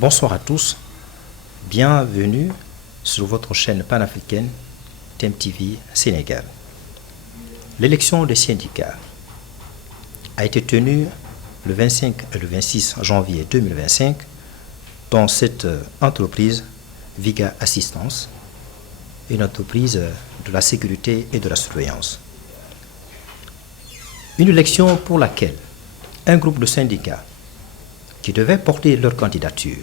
Bonsoir à tous, bienvenue sur votre chaîne panafricaine TMTV Sénégal. L'élection des syndicats a été tenue le 25 et le 26 janvier 2025 dans cette entreprise Viga Assistance, une entreprise de la sécurité et de la surveillance. Une élection pour laquelle un groupe de syndicats qui devait porter leur candidature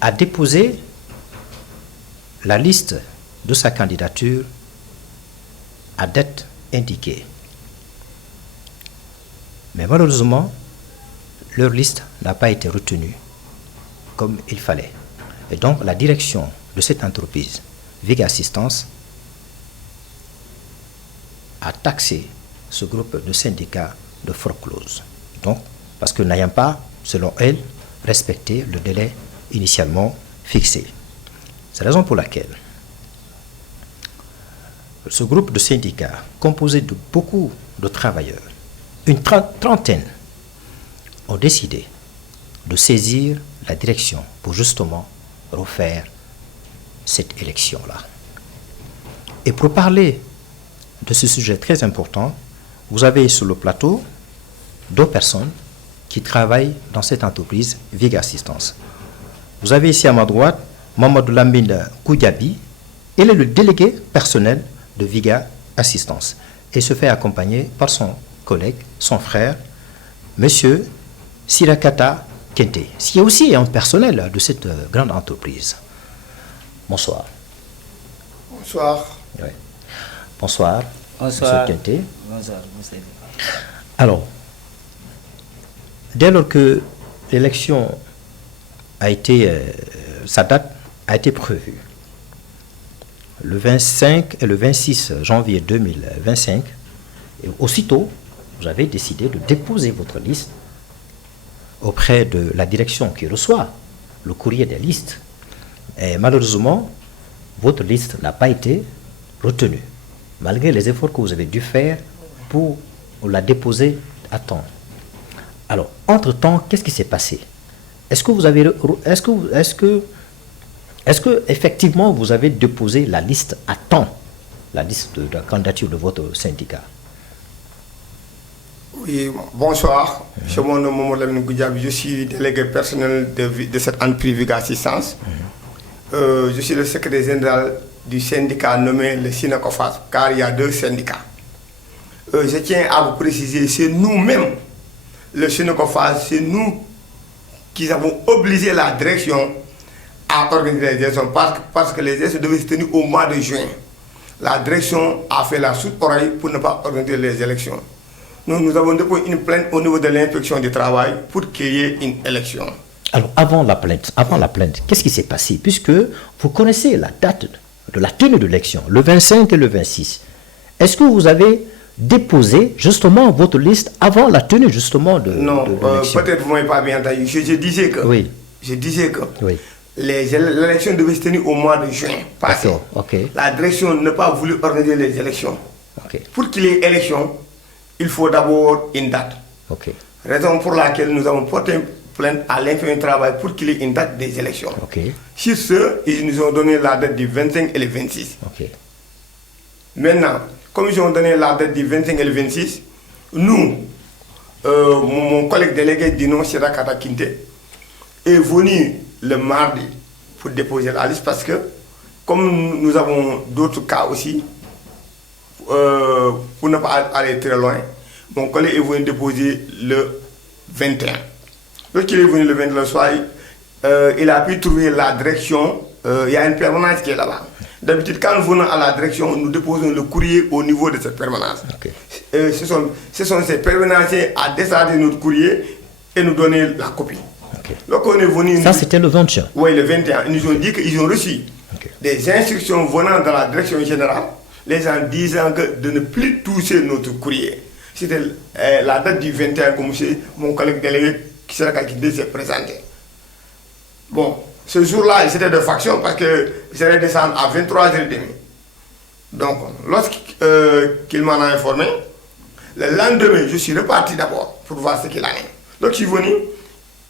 a déposé la liste de sa candidature à date indiquée. Mais malheureusement, leur liste n'a pas été retenue comme il fallait. Et donc la direction de cette entreprise, Viga Assistance, a taxé ce groupe de syndicats de foreclose. Donc, parce que n'ayant pas, selon elle, respecté le délai initialement fixé. C'est la raison pour laquelle ce groupe de syndicats, composé de beaucoup de travailleurs, une trentaine, ont décidé de saisir la direction pour justement refaire cette élection-là. Et pour parler de ce sujet très important, vous avez sur le plateau deux personnes qui travaillent dans cette entreprise Viga Assistance. Vous avez ici à ma droite Mamadou Lamine Koudiaby, il est le délégué personnel de Viga Assistance et se fait accompagner par son collègue, son frère, Monsieur Sirakata Kente, qui est aussi un personnel de cette grande entreprise. Bonsoir. Bonsoir. Oui. Bonsoir. Bonsoir. Monsieur Kente. Bonsoir. Alors, dès lors que l'élection a été, sa date a été prévue, le 25 et le 26 janvier 2025, et aussitôt, vous avez décidé de déposer votre liste auprès de la direction qui reçoit le courrier des listes. Et malheureusement, votre liste n'a pas été retenue, malgré les efforts que vous avez dû faire pour la déposer à temps. Alors, entre-temps, qu'est-ce qui s'est passé? Est-ce que effectivement vous avez déposé la liste à temps, la liste de la candidature de votre syndicat? Oui, bonsoir. Je suis Mamadou Lamine Koudiaby, je suis délégué personnel de cette entreprise Viga Assistance. Je suis le secrétaire général du syndicat nommé le Sinacofas, car il y a deux syndicats. Je tiens à vous préciser, c'est nous-mêmes, le Sinacofas, c'est nous qui avons obligé la direction à organiser les élections parce que les élections devaient se tenir au mois de juin. La direction a fait la sourde-oreille pour ne pas organiser les élections. Nous avons déposé une plainte au niveau de l'inspection du travail pour qu'il y ait une élection. Alors, avant la plainte, qu'est-ce qui s'est passé? Puisque vous connaissez la date de la tenue de l'élection, le 25 et le 26. Est-ce que vous avez déposé justement votre liste avant la tenue justement de Non, l'élection? peut-être vous ne m'avez pas bien entendu. Je disais que, oui. Oui. L'élection devait se tenir au mois de juin passé. Okay. La direction n'a pas voulu organiser les élections. Okay. Pour qu'il y ait élection, il faut d'abord une date. Okay. Raison pour laquelle nous avons porté plainte à l'inspection du travail pour qu'il y ait une date des élections. Okay. Sur ce, ils nous ont donné la date du 25 et le 26. Okay. Maintenant, comme ils ont donné la date du 25 et le 26, nous, mon collègue délégué Dino Sirakata Kinte est venu le mardi pour déposer la liste parce que, comme nous avons d'autres cas aussi, pour ne pas aller très loin, mon collègue est venu déposer le 21. Lorsqu'il est venu le 21 le soir, il a pu trouver la direction, il y a une permanence qui est là-bas. D'habitude, quand nous venons à la direction, nous déposons le courrier au niveau de cette permanence. Okay. Ce sont ces permanentiers à décharger notre courrier et nous donner la copie. Okay. Donc on est venu... Ça, c'était le 21. Oui, le 21. Ils nous ont dit qu'ils ont reçu des instructions venant de la direction générale, les gens disant que de ne plus toucher notre courrier. C'était la date du 21 comme mon collègue délégué qui s'est présenté. Bon, ce jour-là, c'était de faction parce que j'allais descendre à 23h30. Donc, lorsqu'il m'en a informé, le lendemain, je suis reparti d'abord pour voir ce qu'il en est. Donc, je suis venu,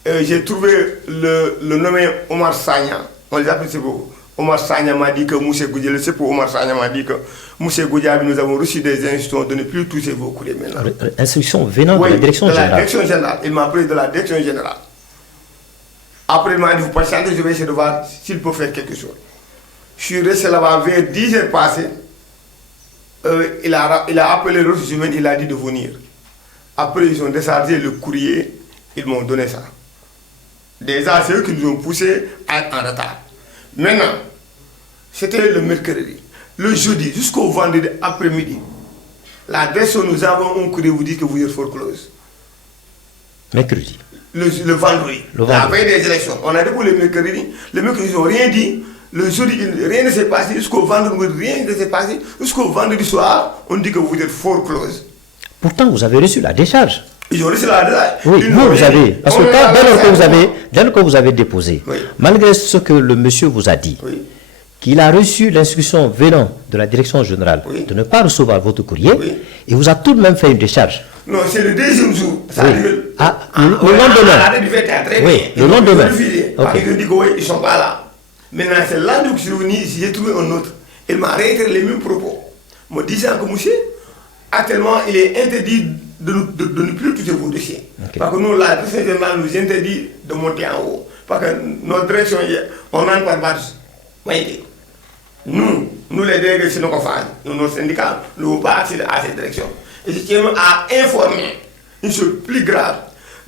j'ai trouvé le nommé Omar Sagna. On les appelle c'est pour Omar Sagna m'a dit que Moussé Goudiaby, c'est pour Omar Sagna m'a dit que Moussé Goudiaby, nous avons reçu des instructions de ne plus toucher vos courriers maintenant. Instructions venant de la direction générale. La direction générale. Il m'a appelé de la direction générale. Après, il m'a dit, vous patientez, je vais essayer de voir s'il peut faire quelque chose. Je suis resté là-bas vers 10 heures passées. Il a appelé les ressources humaines, il a dit de venir. Après, ils ont déchargé le courrier, ils m'ont donné ça. Déjà, c'est eux qui nous ont poussés à être en retard. Maintenant, c'était le mercredi. Le jeudi, jusqu'au vendredi après-midi, la direction, nous avons un courrier vous dit que vous êtes foreclose. Mercredi. Le vendredi. La veille des élections. On a dit pour le mercredi, ils n'ont rien dit. Le jeudi, rien ne s'est passé. Jusqu'au vendredi, rien ne s'est passé. Jusqu'au vendredi soir, on dit que vous êtes foreclose. Pourtant, vous avez reçu la décharge. Ils ont reçu la décharge. Oui, vous avez. Parce que dès que vous avez déposé, oui, malgré ce que le monsieur vous a dit, oui, qu'il a reçu l'instruction venant de la direction générale, oui, de ne pas recevoir votre courrier, oui, il vous a tout de même fait une décharge. Non, c'est le deuxième jour. Ça oui. Le lendemain. Oui, le lendemain. Okay. Ils ont dit qu'ils ne sont pas là. Maintenant, c'est là que je suis venu, j'ai trouvé un autre. Il m'a réitéré les mêmes propos. Me disant que monsieur, actuellement, il est interdit de ne plus toucher vos dossiers. Okay. Parce que nous, la direction générale nous interdit de monter en haut. Parce que notre direction, on n'entre pas de marge. Nous les délégués chez nos confrères, notre syndicat, nous ne pouvons pas accéder à cette direction. Et je tiens à informer une chose plus grave.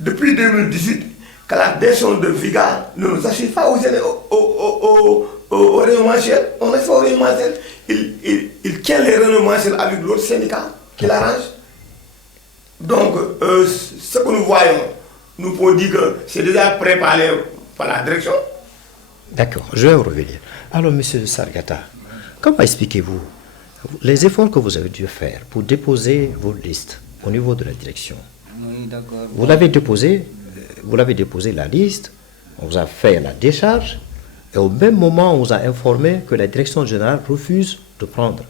Depuis 2018, que la direction de Viga ne nous achète pas au rayon mensuel. On achète pas au rayon mensuel. Il tient les rayons mensuels avec l'autre syndicat qui l'arrange. Donc, ce que nous voyons, nous pouvons dire que c'est déjà préparé par la direction. D'accord, je vais revenir. Alors, M. Sargata, comment expliquez-vous les efforts que vous avez dû faire pour déposer vos listes au niveau de la direction? Oui, d'accord. Vous l'avez déposé la liste, on vous a fait la décharge, et au même moment, on vous a informé que la direction générale refuse de prendre.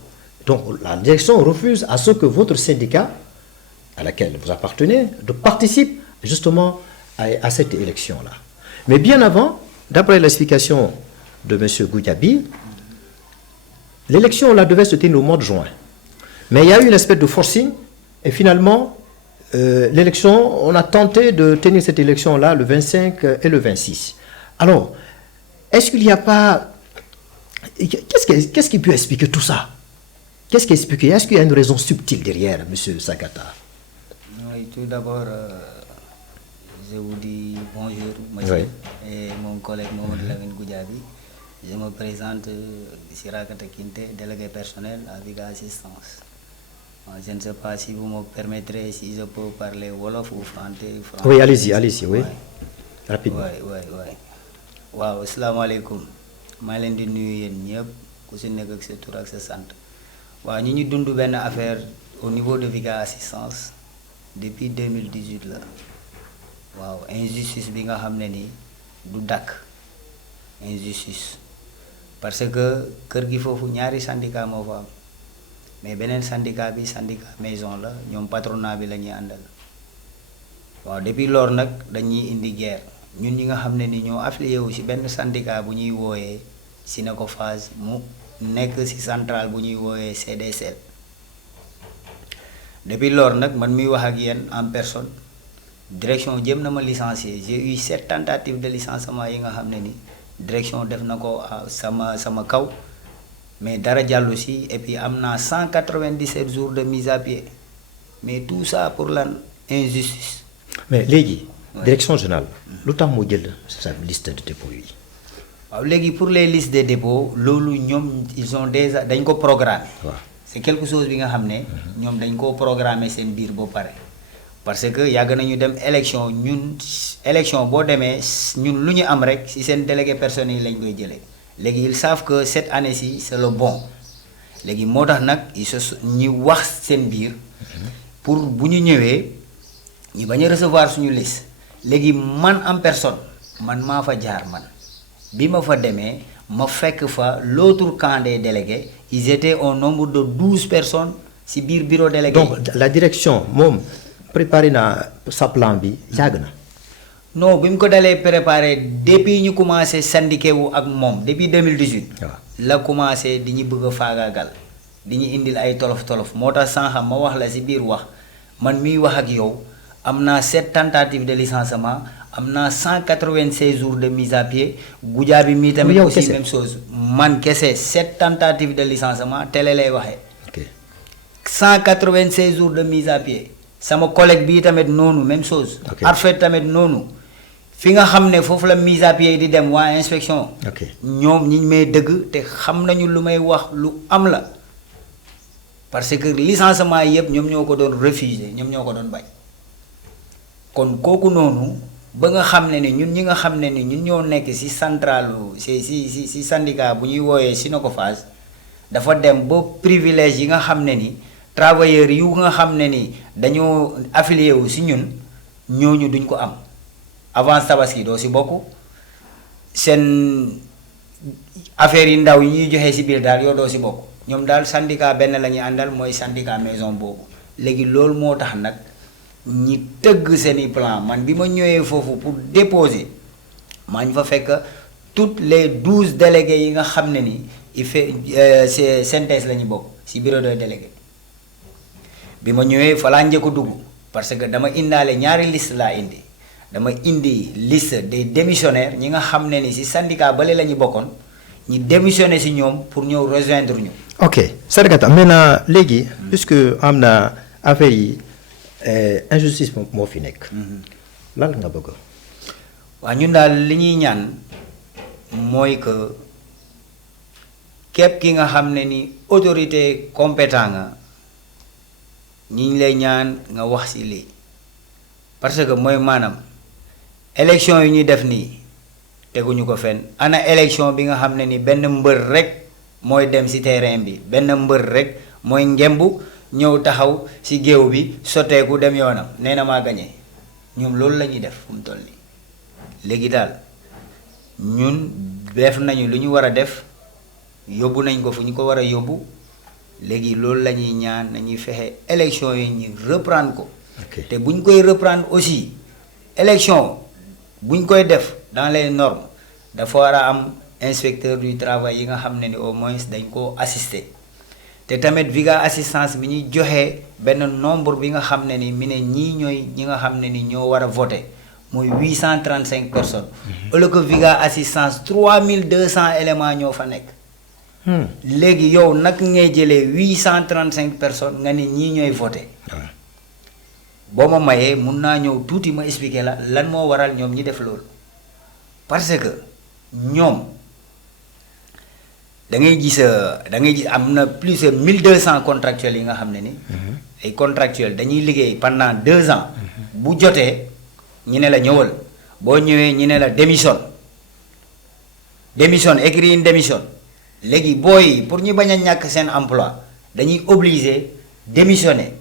Donc, la direction refuse à ce que votre syndicat, à laquelle vous appartenez, de participe justement à cette élection-là. Mais bien avant, d'après l'explication de M. Goudiaby, l'élection là devait se tenir au mois de juin. Mais il y a eu une espèce de forcing, et finalement, l'élection, on a tenté de tenir cette élection-là le 25 et le 26. Alors, est-ce qu'il n'y a pas... Qu'est-ce qui peut expliquer tout ça? Qu'est-ce qui explique? Est-ce qu'il y a une raison subtile derrière, M. Sargata? Oui, tout d'abord, je vous dis bonjour, monsieur, oui, et mon collègue Mohamed Lamine Goudiaby. Je me présente, Sirakata Kinte, délégué personnel à Viga Assistance. Je ne sais pas si vous me permettrez, si je peux parler Wolof ou français. Oui, allez-y, oui. Ouais. Rapidement. Oui. Waaw, asalaamaaleykum. maa leen di nuyu yéen ñëpp ku si nekk ak sa tur ak sa sant. waaw ñu dund benn affaire au niveau de Viga Assistance depuis 2018 la. waaw injustice bi nga xam ne ni du dakk injustice parce que kër gi foofu ñaari syndicat moo fa am mais beneen syndicat bi syndicat maison la ñoom patronat bi la ñuy àndal waaw depuis loolu nag dañuy indi guerre ñun ñi nga xam ne ni ñoo affilié wu ci benn syndicat bu ñuy wooyee Synécophase mu nekk ci centrale bu ñuy wooyee CDCL depuis loolu nag man miy wax ak yéen en personne direction jéem na ma licencier j'ai eu 7 tentatives de licenciement yi nga xam ne ni direction def na ko sama kaw mais dara jàllu si et puis am naa 197 jours de mise à pied mais tout ça pour lan injustice. Mais léegi direction générale lu tax moo jël sa liste de dépôt yi. waaw léegi pour les listes de dépôt loolu ñoom ils ont déjà dañ ko programmer. waaw c'est quelque chose bi nga xam ne. ñoom dañ koo programmer seen biir ba pare. parce que yàgg nañu dem élection ñun élection boo demee ñun lu ñu am rek ci seen délégué personnel yi lañ koy jëlee léegi ils savent que cette année-ci c'est le bon léegi moo tax nag ñu wax seen biir pour bu ñu ñëwee ñu bañ a recevoir suñu liste léegi man en personne man maa fa jaar man bi ma fa demee ma fekk fa l'autre camp des délégués ils étaient au nombre de 12 personnes ci biir bureau délégué. Donc la direction moom préparé na sa plan bi yàgg na. non bi mu ko dalee préparé depuis ñu commencé syndiqué wu ak moom depuis 2018. waaw la commencé di ñu bëgg a faagaagal di ñu indil ay tolof-tolof moo tax sànq ma wax la si biir wax man miy wax ak yow am naa 7 tentatives de licenciement am naa 196 jours de mise à pied Goudiaby mi tamit yow aussi kese. même chose man kese 7 tentatives de licenciement télé lay waxee. ok 196 jours de mise à pied sama collègue bii tamit noonu même chose. Ok. Arfet tamit noonu fi nga xam ne foofu la mise à pied di dem waa inspection. ok ñoom ñi may dëgg te xam nañu lu may wax lu am la parce que licenciement yëpp ñoom ñoo ko doon refuser ñoom ñoo ko doon bañ kon kooku noonu ba nga xam ne ni ñun ñi nga xam ne ni ñun ñoo nekk ci centralu ci syndicat bu ñuy wooyee Synocophage dafa dem ba privilège yi nga xam ne ni travailleurs yu nga xam ne ni dañoo affilié wu ci ñun ñooñu duñ ko am avance tabaski doo ci bokk seen affaire yi ndaw yi ñuy joxe ci biir daal yow doo ci bokk ñoom daal syndicat benn la ñuy àndal mooy syndicat maison boobu léegi loolu moo tax nag ñi tëgg seeni plan man bi ma ñëwee foofu pour déposer maa ñu fa fekk toutes les 12 délégués yi nga xam ne ni il fait c'est synthèse la ñu bokk ci bureau de délégué bi ma ñëwee fa laa njëkk a dugg parce que dama indaale ñaari liste laa indi dama indi liste des démissionnaires ñi nga xam ne ni ci syndicat bale la ñu bokkoon ñi démissionné ci ñoom pour ñëw rejoindre ñu. ok Sadikata maintenant léegi puisque am na affaire yi injustice moo fi nekk. lan nga bëgg. waaw ñun daal li ñuy ñaan mooy que képp ki nga xam ne ni autorité compétent nga ñi ngi lay ñaan nga wax ci lii parce que mooy maanaam élection yi ñuy def nii teguñu ko fenn ana élection bi nga xam ne ni benn mbër rek mooy dem ci terrain bi benn mbër rek mooy ngembu ñëw taxaw ci géew bi sotteeku dem yoonam nee na maa gañe ñoom loolu la ñuy def fu mu toll nii léegi daal ñun def nañu lu ñu war a def yóbbu nañ ko fu ñu ko war a yóbbu léegi loolu la ñuy ñaan nañuy fexe élection yi ñu reprendre ko. ok te bu ñu koy reprendre aussi élection bu ñu koy def dans les normes dafa war a am inspecteur du travail yi nga xam ne ni au moins dañ koo assister te tamit Viga assistance bi ñuy joxe benn nombre bi nga xam ne ni mi ne ñii ñooy ñi nga xam ne ni ñoo war a voter mooy 835 personnes. au lieu que Viga assistance 3200 éléments ñoo fa nekk. léegi yow nag ngay jëlee 835 personnes nga ni ñii ñooy voter. boo ma mayee mun naa ñëw tuuti ma expliquer la lan moo waral ñoom ñi def loolu parce que ñoom da ngay gis am na plus de 1200 contractuels yi nga xam ne ni. ay contractuels dañuy liggéey pendant 2 ans. bu jotee ñu ne la ñëwal boo ñëwee ñu ne la démissionne écrit une démission léegi booy pour ñu bañ a ñàkk seen emploi dañuy obligé démissionner.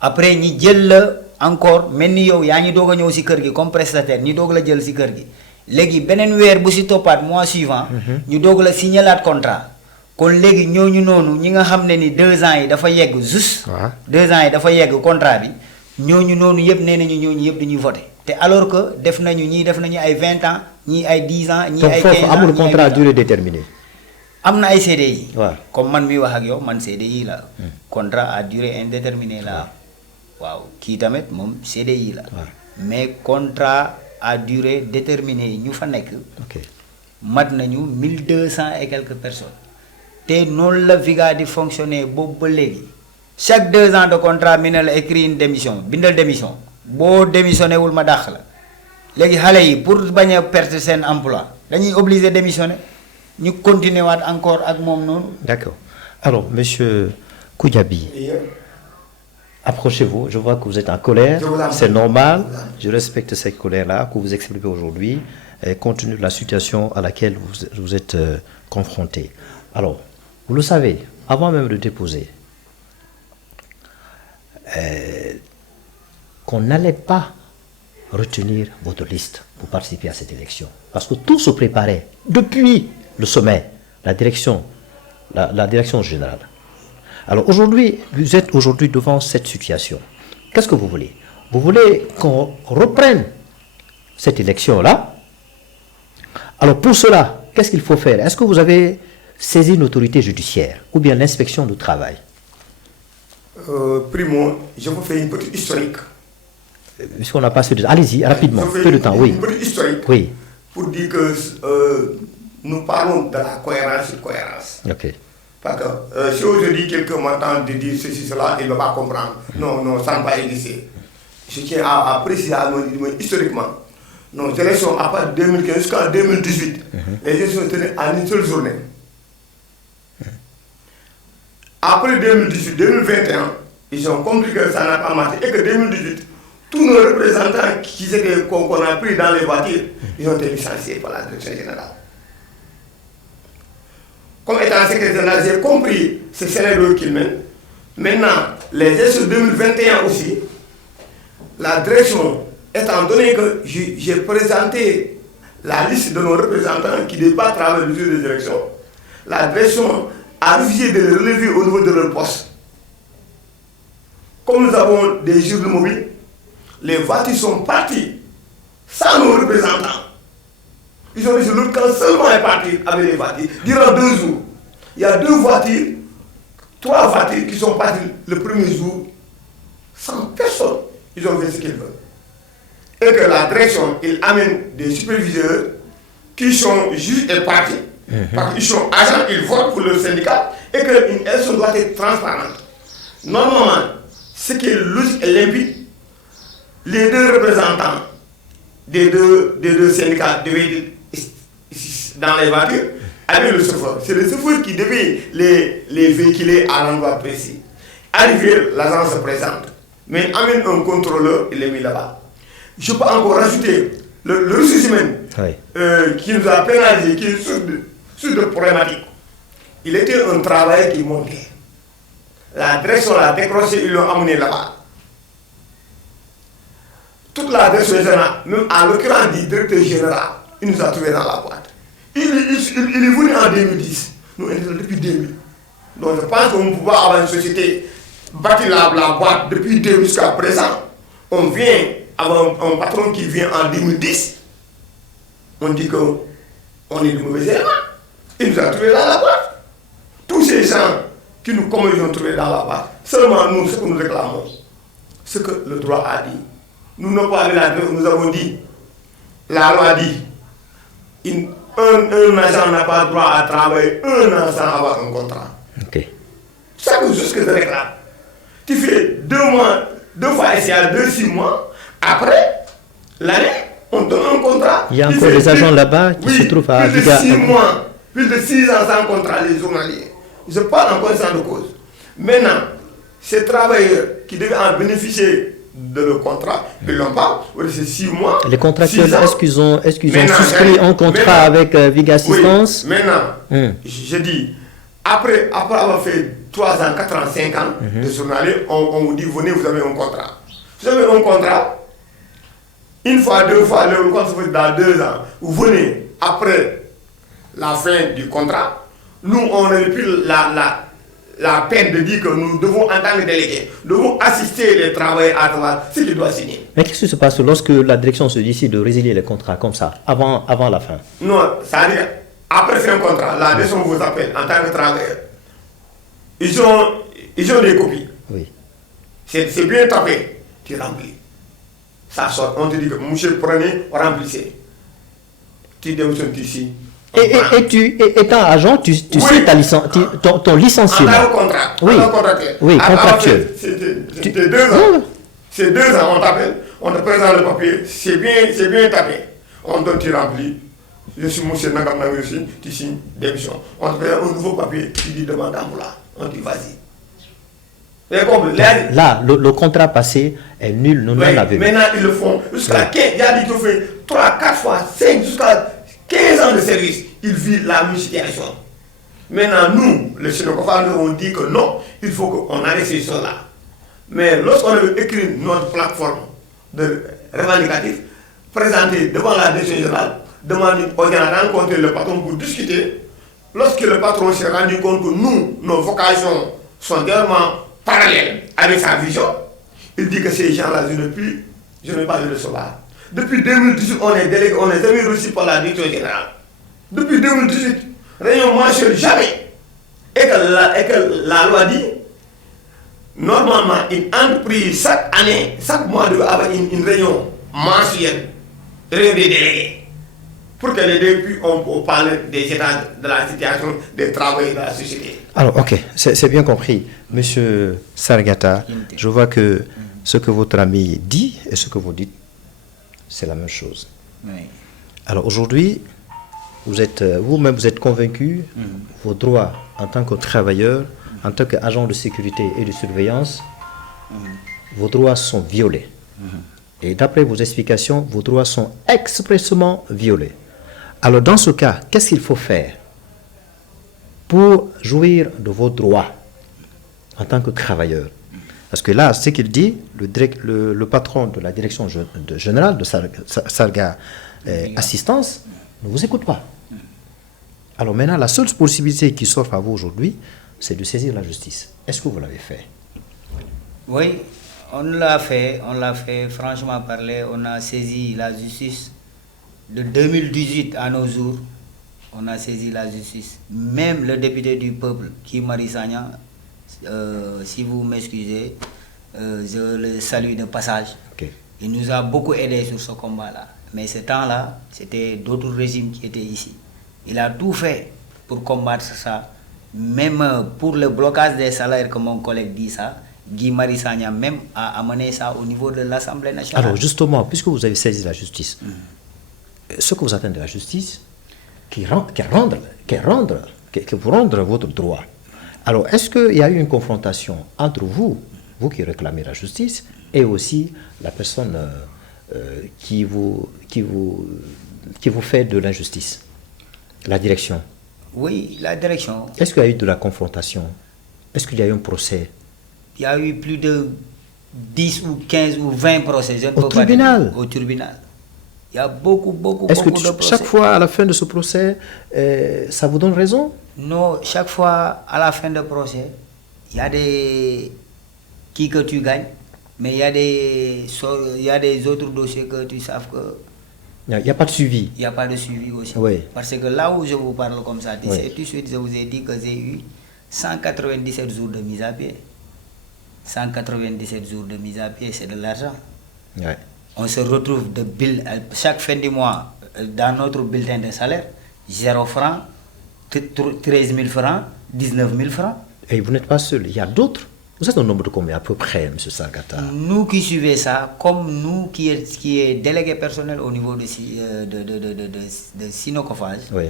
après ñi jël la encore mel ni yow yaa ngi doog a ñëw ci kër gi comme prestataire ñi doog la jël ci kër gi léegi beneen weer bu ci toppaat mois suivant. ñu doog la signalaat contrat. kon léegi ñooñu noonu ñi nga xam ne ni 2 ans yi dafa yegg juste. 2 ans yi dafa yegg contrat bi ñooñu noonu yëpp nee nañu ñooñu yëpp dañuy voter te alors que def nañu ñii def nañu ay 20 ans ñii ay 10 ans. ñii ay 15 ans donc foofu amul contrat à durée déterminée. am na ay CDI. waaw comme man mi wax ak yow man CDI la. contrat à durée indéterminée la. waaw kii tamit moom CDI la. mais contrat à durée déterminée yi ñu fa nekk. mat nañu 1200 et quelques personnes. te noonu la Viga di fonctionner boobu ba léegi chaque 2 ans de contrat mi ne la écrit une démission bindal démission boo démissionné wul ma dàq la léegi xale yi pour bañ a perdre seen emploi dañuy obligé démissionner ñu continuer waat encore ak moom noonu. D'accord. Alors monsieur Goudiaby. Approchez-vous, je vois que vous êtes en colère, c'est normal, je respecte cette colère-là que vous exprimez aujourd'hui, compte tenu de la situation à laquelle vous êtes confronté. Alors, vous le savez, avant même de déposer, qu'on n'allait pas retenir votre liste pour participer à cette élection. Parce que tout se préparait depuis le sommet, la direction générale. Alors aujourd'hui, vous êtes aujourd'hui devant cette situation. Qu'est-ce que vous voulez? Vous voulez qu'on reprenne cette élection-là. Alors pour cela, qu'est-ce qu'il faut faire? Est-ce que vous avez saisi une autorité judiciaire ou bien l'inspection du travail? Primo, je vous fais une petite historique. Puisqu'on n'a pas assez de temps. Allez-y, rapidement, peu de temps, oui. Une petite historique Oui, pour dire que nous parlons de la cohérence et cohérence. ok. Parce que si aujourd'hui quelqu'un m'entend de dire ceci, cela, il ne va pas comprendre. Non, non, ça ne va pas exister. Je tiens à préciser historiquement, nos élections à partir de 2015 jusqu'en 2018, les élections sont tenues en une seule journée. Après 2018, 2021, ils ont compris que ça n'a pas marché et que 2018, tous nos représentants qu'on a pris dans les voitures, ils ont été licenciés par la direction générale. Comme étant secrétaire général, j'ai compris ce scénario qu'il mène. Maintenant, les élections 2021 aussi, la direction, étant donné que j'ai présenté la liste de nos représentants qui ne dépassent pas travers le jour des élections, la direction a refusé de les relever au niveau de leur poste. Comme nous avons des jours mobiles, les voitures sont parties sans nos représentants. Ils ont dit que l'autre camp seulement est parti avec les voitures. Durant 2 jours, il y a 2 voitures, 3 voitures qui sont parties le premier jour sans personne. Ils ont fait ce qu'ils veulent. Et que la direction, il amène des superviseurs qui sont juges et partis. Parce qu'ils sont agents, ils votent pour le syndicat et qu'une élection doit être transparente. Normalement, ce qui est logique et limpide, les 2 représentants des deux syndicats devaient être dans les voitures avec le chauffeur. C'est le chauffeur qui devait les véhiculer à l'endroit précis. Arrivé, l'agent se présente. Mais amène un contrôleur, il est mis là-bas. Je peux encore rajouter le ressource humaine qui nous a pénalisé, qui est sur de problématiques. Il était un travail qui montait. La direction l'a décroché, ils l'ont amené là-bas. Toute la direction générale, même à l'occurrence du directeur général, il nous a trouvés dans la boîte. Il est venu en 2010. Nous, on est depuis 2000. Donc je pense qu'on ne peut pas avoir une société bâtir la boîte depuis 2000 jusqu'à présent. On vient avoir un patron qui vient en 2010. On dit qu'on est de mauvais éléments. Il nous a trouvés dans la boîte. Tous ces gens qui nous, comme ils ont trouvé dans la boîte, seulement nous, ce que nous réclamons, ce que le droit a dit. Nous n'avons pas nous avons dit, la loi dit, un agent n'a pas le droit à travailler 1 an sans avoir un contrat. Ok. C'est juste ce que je réclame. Tu fais 2 mois, 2 fois SCA, 6 mois, après, l'année, on donne un contrat. Il y a encore des agents là-bas qui se trouvent à plus de 6 mois, plus de 6 ans sans contrat, les journaliers. Je parle en connaissance de cause. Maintenant, ces travailleurs qui devaient en bénéficier de le contrat, ils ne l'ont pas, c'est 6 mois. Les contractuels, est-ce qu'ils ont souscrit un contrat avec Viga Assistance? Oui, maintenant, je dis, après avoir fait 3 ans, 4 ans, 5 ans de journalier, on vous dit, venez, vous avez un contrat. Vous avez un contrat, 1 fois, 2 fois, le contrat se fait dans 2 ans. Vous venez après la fin du contrat, nous, on n'a plus la peine de dire que nous devons, en tant que délégués, devons assister les travailleurs à travers ce qu'ils doivent signer. Mais qu'est-ce qui se passe lorsque la direction se décide de résilier les contrats comme ça, avant la fin? Non, ça veut dire, après fin contrat, la direction vous appelle en tant que travailleur. Ils ont des copies. Oui. C'est bien tapé, tu remplis. Ça sort, on te dit que monsieur, prenez, remplissez. Tu démissionnes ici. Et tu, étant agent, tu sais ton licenciement. En tant que contrat. Oui, oui, contractuel. C'était 2 ans. C'est 2 ans, on t'appelle, on te présente le papier, c'est bien tapé. On donne, tu remplis. Je suis monsieur Nagam Nagam, tu signes démission. On te fait un nouveau papier, tu dis demande d'emploi. On dit vas-y. Là, le contrat passé est nul, nous n'en avons pas. Maintenant, ils le font jusqu'à 15. Il y a dit qu'ils fait 3, 4 fois, 5, jusqu'à 15 ans de service. Ils vivent la même situation. Maintenant, nous, les Sénécofa, nous on dit que non, il faut qu'on arrête ces choses-là. Mais lorsqu'on a écrit notre plateforme de revendicatif, présentée devant la direction générale, demandé aux gens de rencontrer le patron pour discuter, lorsque le patron s'est rendu compte que nous, nos vocations sont tellement parallèles avec sa vision, il dit que ces gens-là, je ne vais pas les recevoir. Depuis 2018, on est délégué, on n'est jamais reçu par la direction générale. Depuis 2018, réunion mensuelle, jamais. Et que la loi dit, normalement, une entreprise, chaque année, chaque mois, doit avoir une réunion mensuelle, réunion des délégués. Pour que les députés, on parle des états de la situation des travailleurs de la société. Alors, ok, c'est bien compris. Monsieur Sargata, je vois que ce que votre ami dit et ce que vous dites, c'est la même chose. Oui. Alors aujourd'hui, vous-même vous êtes convaincu, vos droits en tant que travailleur, en tant qu'agent de sécurité et de surveillance, vos droits sont violés. Et d'après vos explications, vos droits sont expressément violés. Alors dans ce cas, qu'est-ce qu'il faut faire pour jouir de vos droits en tant que travailleur? Parce que là, ce qu'il dit, le patron de la direction générale de Sarga Assistance ne vous écoute pas. Alors maintenant, la seule possibilité qui s'offre à vous aujourd'hui, c'est de saisir la justice. Est-ce que vous l'avez fait? Oui, on l'a fait, franchement parler, on a saisi la justice de 2018 à nos jours. On a saisi la justice. Même le député du peuple, Guy Marius Sagna, si vous m'excusez, je le salue de passage. Okay. Il nous a beaucoup aidé sur ce combat-là. Mais ce temps-là, c'était d'autres régimes qui étaient ici. Il a tout fait pour combattre ça. Même pour le blocage des salaires, comme mon collègue dit ça, Guy Marius Sagna même a amené ça au niveau de l'Assemblée nationale. Alors justement, puisque vous avez saisi la justice, ce que vous attendez de la justice, que vous rendre votre droit. Alors, est-ce qu'il y a eu une confrontation entre vous qui réclamez la justice, et aussi la personne qui vous fait de l'injustice, la direction? Oui, la direction. Est-ce qu'il y a eu de la confrontation? Est-ce qu'il y a eu un procès? Il y a eu plus de 10 ou 15 ou 20 procès. Je ne Au peux tribunal? Pas dire, au tribunal. Il y a beaucoup de procès. Est-ce que chaque fois à la fin de ce procès, ça vous donne raison? Non, chaque fois à la fin de procès, il y a des qui que tu gagnes, mais il y a des autres dossiers que tu sais que... Il n'y a pas de suivi. Il n'y a pas de suivi aussi. Oui. Parce que là où je vous parle comme ça, Oui. tout de suite, je vous ai dit que j'ai eu 197 jours de mise à pied. 197 jours de mise à pied, c'est de l'argent. Oui. On se retrouve chaque fin du mois dans notre bulletin de salaire, 0 francs, 13 000 francs, 19 000 francs. Et vous n'êtes pas seul, il y a d'autres. Vous êtes au nombre de combien à peu près, M. Sargata? Nous qui suivons ça, comme nous qui est délégué personnel au niveau de Sinocophage, oui.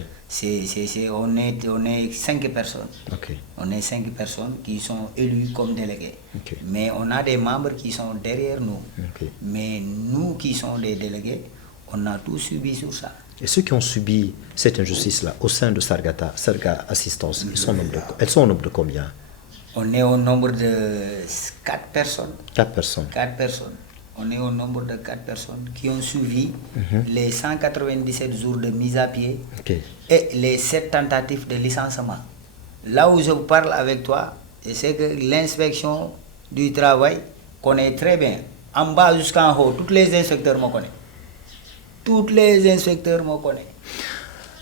On est 5 personnes. Okay. On est 5 personnes qui sont élues comme délégués. Okay. Mais on a des membres qui sont derrière nous. Okay. Mais nous qui sommes des délégués, on a tout subi sur ça. Et ceux qui ont subi cette injustice-là au sein de Sarga Assistance, elles sont au nombre de combien? On est au nombre de 4 personnes. 4 personnes. 4 personnes. On est au nombre de 4 personnes qui ont suivi les 197 jours de mise à pied et les 7 tentatives de licenciement. Là où je parle avec toi, je sais que l'inspection du travail connaît très bien. En bas jusqu'en haut, tous les inspecteurs me connaissent. Tous les inspecteurs me connaissent.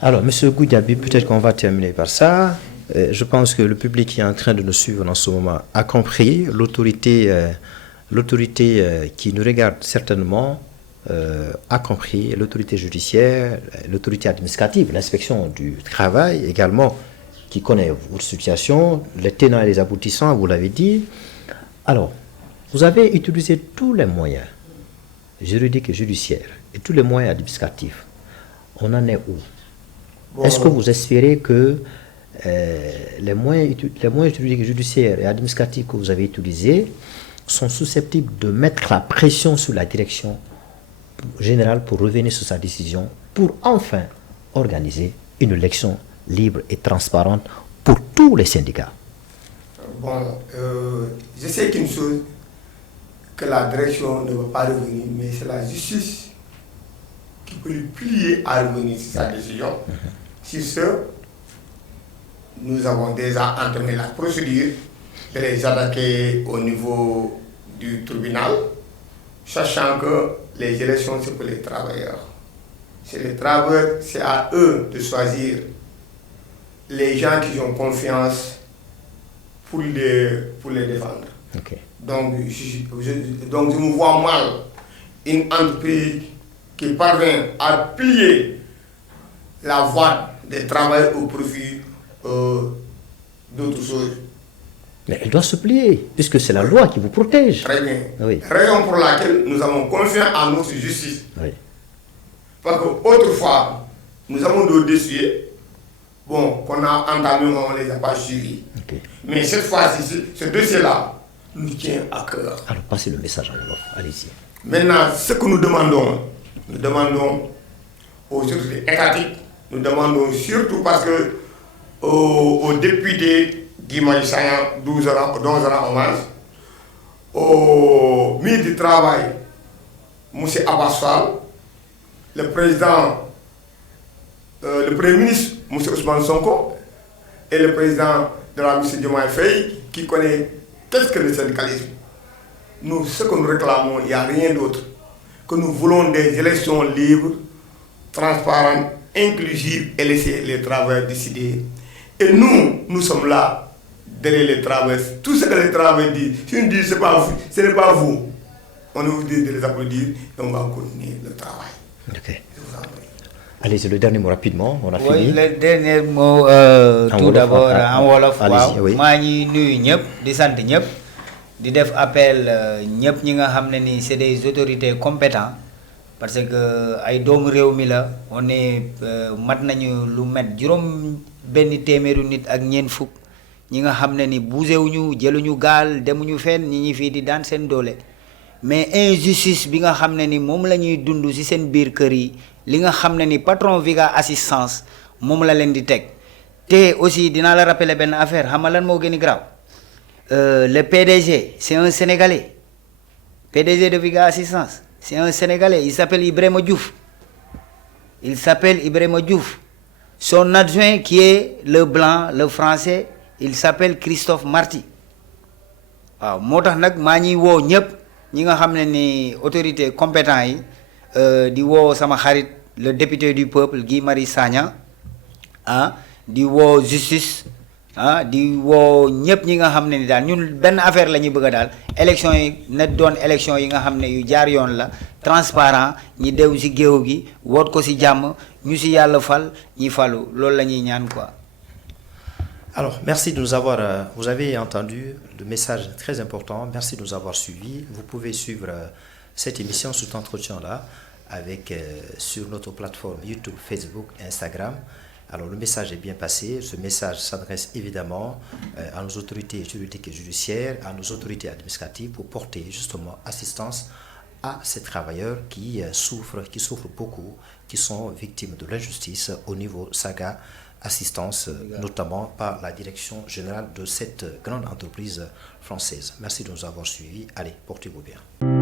Alors, M. Goudiaby, peut-être qu'on va terminer par ça. Je pense que le public qui est en train de nous suivre en ce moment a compris. L'autorité qui nous regarde certainement a compris. L'autorité judiciaire, l'autorité administrative, l'inspection du travail également, qui connaît votre situation, les tenants et les aboutissants, vous l'avez dit. Alors, vous avez utilisé tous les moyens juridiques et judiciaires et tous les moyens administratifs. On en est où? Est-ce que vous espérez que les moyens juridiques, judiciaires et administratifs que vous avez utilisés sont susceptibles de mettre la pression sur la direction générale pour revenir sur sa décision, pour enfin organiser une élection libre et transparente pour tous les syndicats? Bon, je sais qu'une chose, que la direction ne veut pas revenir, mais c'est la justice qui peut lui plier à revenir sur sa décision. Sur ce, nous avons déjà entamé la procédure de les attaquer au niveau du tribunal, sachant que les élections, c'est pour les travailleurs. C'est les travailleurs, c'est à eux de choisir les gens qui ont confiance pour les défendre. Ok. Donc, je me vois mal une entreprise qui parvient à plier la voie des travailleurs au profit d'autres choses. Mais elle doit se plier, puisque c'est la loi qui vous protège. Très bien. Oui. Raison pour laquelle nous avons confiance en notre justice. Oui. Parce qu'autrefois, nous avons des dossiers qu'on a entamés, on ne les a pas suivis. Ok. Mais cette fois-ci, ce dossier-là nous tient à cœur. Alors, passez le message en Wolof. Allez-y. Maintenant, ce que nous demandons aux autorités étatiques, nous demandons surtout parce que aux députés Guy Marius Sagna, 12 ans hommage, au ministre du Travail, M. Abbas Fall, le Premier ministre, M. Ousmane Sonko, et le président de la M. Diomaye Faye, qui connaît qu'est-ce que le syndicalisme. Nous, ce que nous réclamons, il n'y a rien d'autre. Que nous voulons des élections libres, transparentes, inclusives et laisser les travailleurs décider. Et nous sommes là, derrière les travailleurs. Tout ce que les travailleurs disent, si nous disent ce n'est pas vous, on nous dit de les applaudir et on va continuer le travail. Ok. Allez, c'est le dernier mot rapidement, on a Oui, fini. le dernier mot, tout d'abord en wolof. Allez-y, oui. maa ngi nuyu ñëpp di sant ñëpp di def appel ñëpp ñi nga xam ne ni c'est des autorités compétents parce que ay doomu réew mi la on est mat nañu lu met juróom benn téeméeru nit ak ñeent fukk ñi nga xam ne ni bougéwuñu jëluñu gaal demuñu fenn ñi fii di daan seen doole mais injustice bi nga xam ne ni moom la ñuy dund ci seen biir kër yi li nga xam ne ni patron Viga assistance moom la leen di teg te aussi dinaa la rappeler benn affaire xam nga lan moo gën a grave le PDG c'est un Sénégalais PDG de Viga assistance c'est un Sénégalais il s'appelle Ibrahima Diouf son adjoint qui est le blanc le français il s'appelle Christophe Marty waaw moo tax nag maa ñuy woo ñëpp ñi nga xam ne ni autorité compétent yi di woo sama xarit le député du peuple Guy Marius Sagna di woo justice di woo ñëpp ñi nga xam ne ni daal ñun benn affaire la ñuy bëgg a daal élection yi na doon élection yi nga xam ne yu jaar yoon la transparent ñi dew ci géew gi woot ko ci jàmm ñu ci yàlla fal ñi falu loolu la ñuy ñaan quoi. Alors, merci de nous avoir... vous avez entendu le message très important. Merci de nous avoir suivis. Vous pouvez suivre cette émission, cet entretien-là, sur notre plateforme YouTube, Facebook, Instagram. Alors, le message est bien passé. Ce message s'adresse évidemment à nos autorités juridiques et judiciaires, à nos autorités administratives pour porter justement assistance à ces travailleurs qui souffrent beaucoup, qui sont victimes de l'injustice au niveau Saga Assistance, notamment par la direction générale de cette grande entreprise française. Merci de nous avoir suivis. Allez, portez-vous bien.